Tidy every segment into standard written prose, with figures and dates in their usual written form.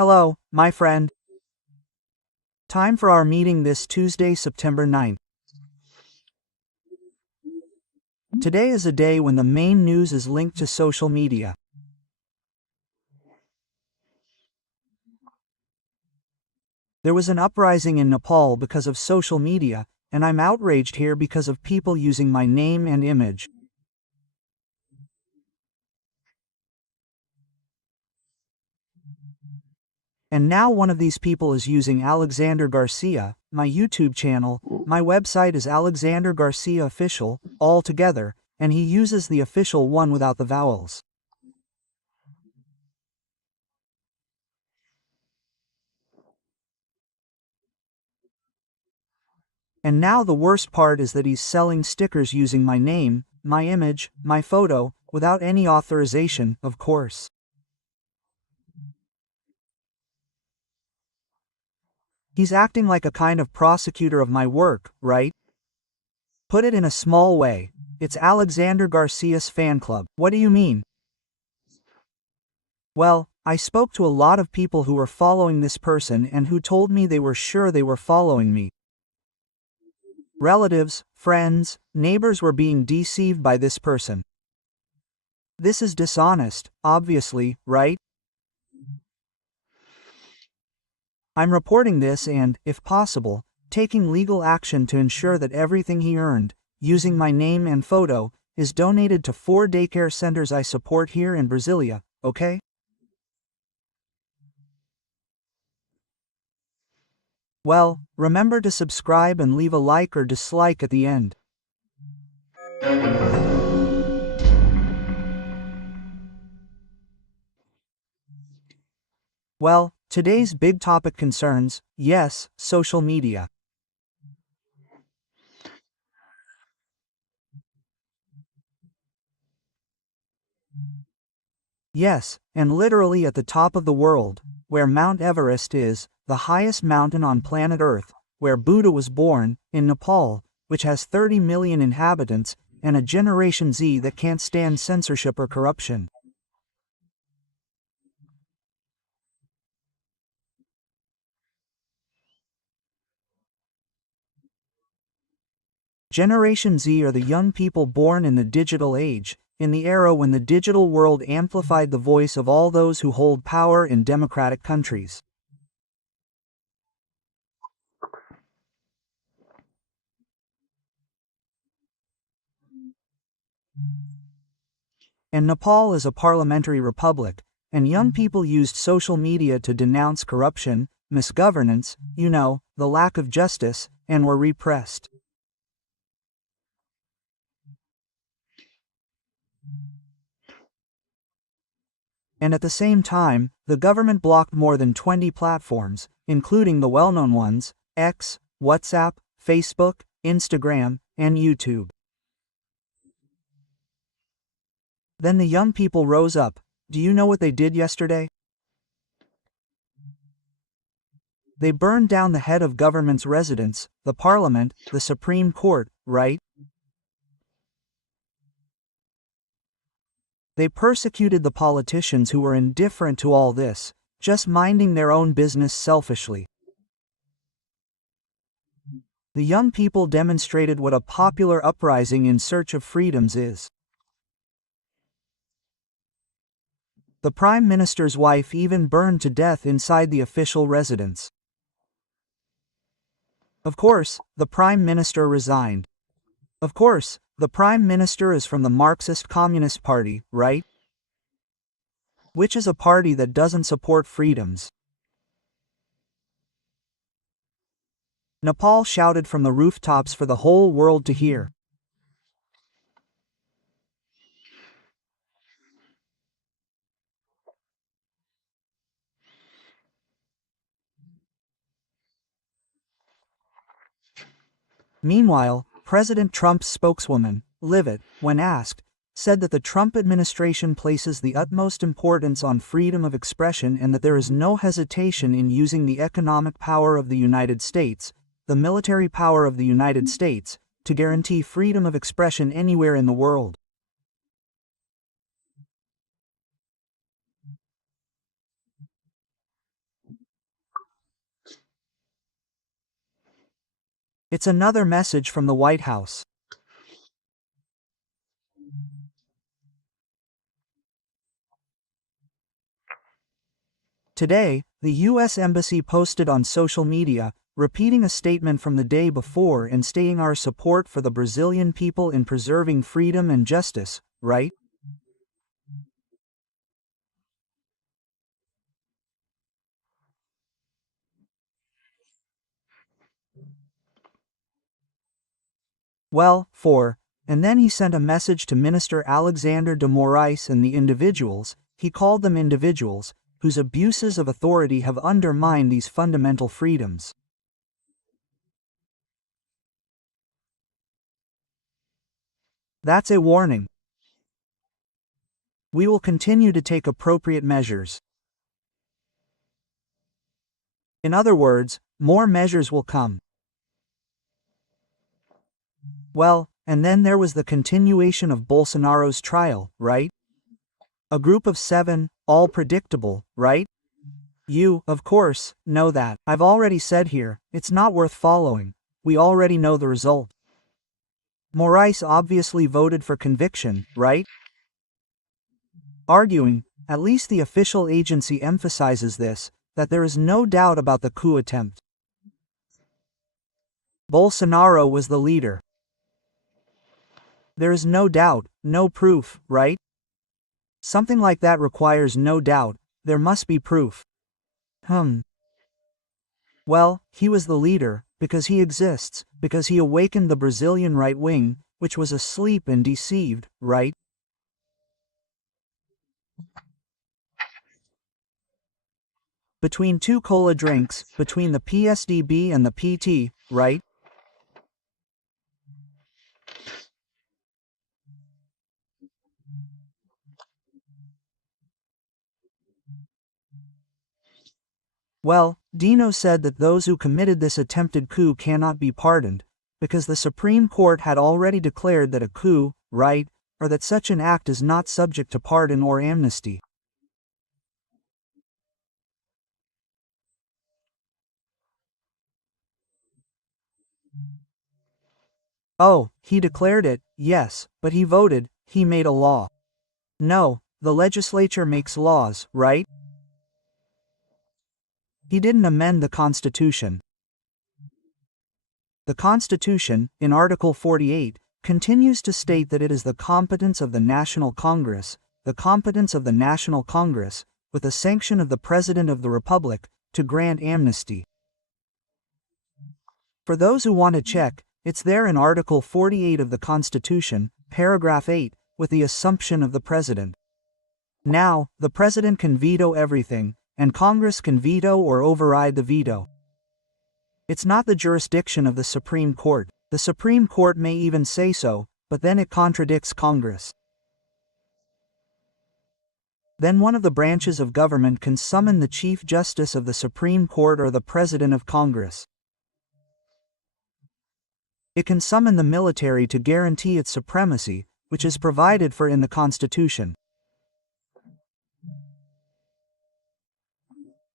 Hello, my friend. Time for our meeting this Tuesday, September 9th. Today is a day when the main news is linked to social media. There was an uprising in Nepal because of social media, and I'm outraged here because of people using my name and image. And now one of these people is using Alexandre Garcia, my YouTube channel. My website is Alexandre Garcia Official, all together, and he uses the official one without the vowels. And now the worst part is that he's selling stickers using my name, my image, my photo, without any authorization, of course. He's acting like a kind of prosecutor of my work, right? Put it in a small way. It's Alexandre Garcia's fan club. What do you mean? Well, I spoke to a lot of people who were following this person and who told me they were sure they were following me. Relatives, friends, neighbors were being deceived by this person. This is dishonest, obviously, right? I'm reporting this and, if possible, taking legal action to ensure that everything he earned, using my name and photo, is donated to 4 daycare centers I support here in Brasilia, okay? Well, remember to subscribe and leave a like or dislike at the end. Well, today's big topic concerns, yes, social media. Yes, and literally at the top of the world, where Mount Everest is, the highest mountain on planet Earth, where Buddha was born, in Nepal, which has 30 million inhabitants, and a Generation Z that can't stand censorship or corruption. Generation Z are the young people born in the digital age, in the era when the digital world amplified the voice of all those who hold power in democratic countries. And Nepal is a parliamentary republic, and young people used social media to denounce corruption, misgovernance, the lack of justice, and were repressed. And at the same time, the government blocked more than 20 platforms, including the well-known ones, X, WhatsApp, Facebook, Instagram, and YouTube. Then the young people rose up. Do you know what they did yesterday? They burned down the head of government's residence, the parliament, the Supreme Court, right? They persecuted the politicians who were indifferent to all this, just minding their own business selfishly. The young people demonstrated what a popular uprising in search of freedoms is. The Prime Minister's wife even burned to death inside the official residence. Of course, the Prime Minister resigned. Of course, the Prime Minister is from the Marxist Communist Party, right? Which is a party that doesn't support freedoms. Nepal shouted from the rooftops for the whole world to hear. Meanwhile, President Trump's spokeswoman, Livet, when asked, said that the Trump administration places the utmost importance on freedom of expression and that there is no hesitation in using the economic power of the United States, the military power of the United States, to guarantee freedom of expression anywhere in the world. It's another message from the White House. Today, the U.S. Embassy posted on social media, repeating a statement from the day before and stating our support for the Brazilian people in preserving freedom and justice, right? Well, and then he sent a message to Minister Alexandre de Moraes and the individuals, he called them individuals, whose abuses of authority have undermined these fundamental freedoms. That's a warning. We will continue to take appropriate measures. In other words, more measures will come. Well, and then there was the continuation of Bolsonaro's trial, right? A group of 7, all predictable, right? You, of course, know that. I've already said here, it's not worth following. We already know the result. Moraes obviously voted for conviction, right? Arguing, at least the official agency emphasizes this, that there is no doubt about the coup attempt. Bolsonaro was the leader. There is no doubt, no proof, right? Something like that requires no doubt, there must be proof. Well, he was the leader, because he exists, because he awakened the Brazilian right wing, which was asleep and deceived, right? Between 2 cola drinks, between the PSDB and the PT, right? Well, Dino said that those who committed this attempted coup cannot be pardoned, because the Supreme Court had already declared that a coup, right, or that such an act is not subject to pardon or amnesty. Oh, he declared it, yes, but he voted, he made a law. No, the legislature makes laws, right? He didn't amend the Constitution. The Constitution, in Article 48, continues to state that it is the competence of the National Congress, with the sanction of the President of the Republic, to grant amnesty. For those who want to check, it's there in Article 48 of the Constitution, paragraph 8, with the assumption of the President. Now, the President can veto everything, and Congress can veto or override the veto. It's not the jurisdiction of the Supreme Court. The Supreme Court may even say so, but then it contradicts Congress. Then one of the branches of government can summon the Chief Justice of the Supreme Court or the President of Congress. It can summon the military to guarantee its supremacy, which is provided for in the Constitution.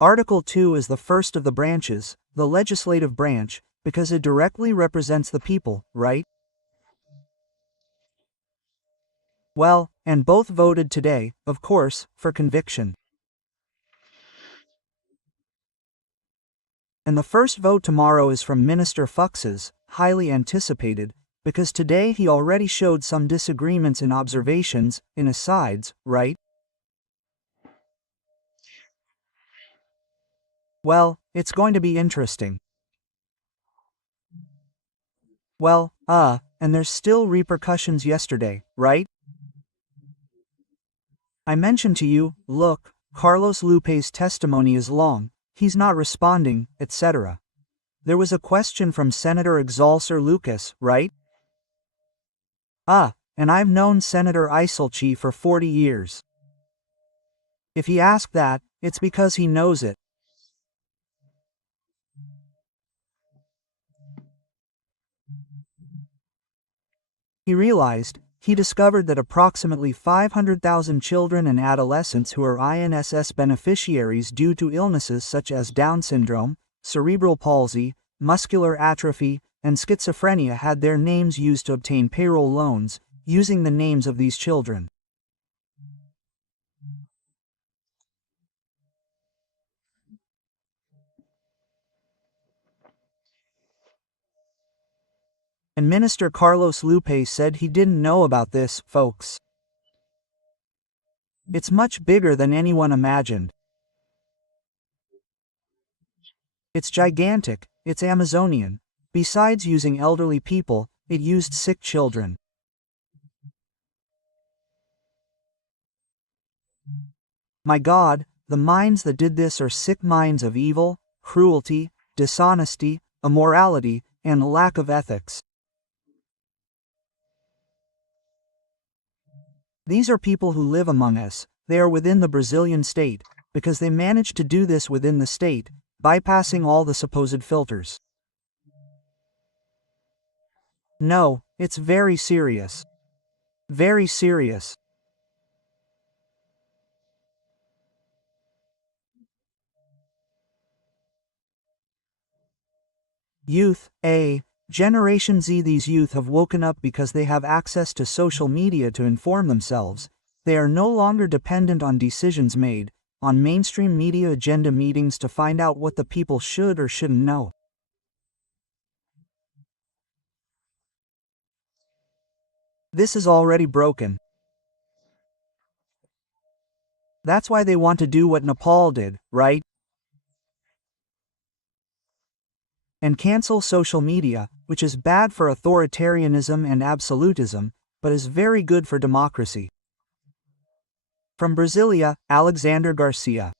Article 2 is the first of the branches, the legislative branch, because it directly represents the people, right? Well, and both voted today, of course, for conviction. And the first vote tomorrow is from Minister Fuchs's, highly anticipated, because today he already showed some disagreements in observations, in asides, right? Well, it's going to be interesting. Well, and there's still repercussions yesterday, right? I mentioned to you, look, Carlos Lupe's testimony is long, he's not responding, etc. There was a question from Senator Exalcer Lucas, right? And I've known Senator Isolchi for 40 years. If he asked that, it's because he knows it. He discovered that approximately 500,000 children and adolescents who are INSS beneficiaries due to illnesses such as Down syndrome, cerebral palsy, muscular atrophy, and schizophrenia had their names used to obtain payroll loans, using the names of these children. And Minister Carlos Lupe said he didn't know about this, folks. It's much bigger than anyone imagined. It's gigantic, it's Amazonian. Besides using elderly people, it used sick children. My God, the minds that did this are sick minds of evil, cruelty, dishonesty, immorality, and lack of ethics. These are people who live among us, they are within the Brazilian state, because they managed to do this within the state, bypassing all the supposed filters. No, it's very serious. Very serious. Youth, Generation Z. These youth have woken up because they have access to social media to inform themselves. They are no longer dependent on decisions made, on mainstream media agenda meetings to find out what the people should or shouldn't know. This is already broken. That's why they want to do what Nepal did, right? And cancel social media, which is bad for authoritarianism and absolutism, but is very good for democracy. From Brasilia, Alexandre Garcia.